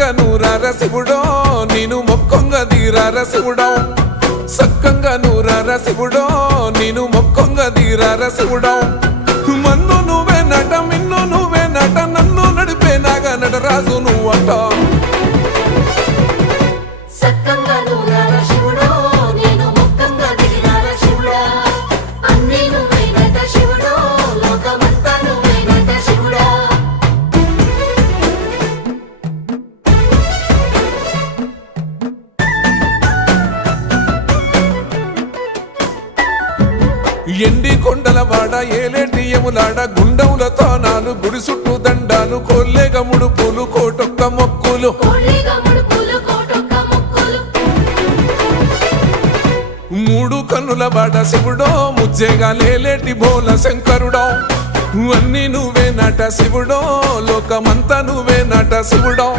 సక్కంగా నూరార శివుడో నేను మొక్కొంగ దీరార శివుడో సక్కంగా నూరార శివుడో నేను మొక్కొంగ దీరార శివుడో మన్ను నువ్వే నట మిన్ను నువ్వే నట నన్ను నడిపే నాగా నటరాజు నువ్వట సక్కంగా నూరార శివుడో నేను మొక్కంగా దిగిరార శివుడా అన్నీ నువ్వేనట శివుడో లోకమంతా నువ్వేనట శివుడా ఎండి కొండలవాడ ఏలేటి యములాడ గుండములతో నాలు గుడి చుట్టూ దండాలు కొల్లేగ ముడుపులు కోటొక్క మొక్కులు కోళ్ళేగా ముడుపులు కోటొక్క మొక్కులు మూడు కన్నుల బాడ శివుడో ముజ్జేగా లేలేటి బోల శంకరుడో అన్నీ నువ్వే నట శివుడో లోకమంతా నువ్వే నట శివుడో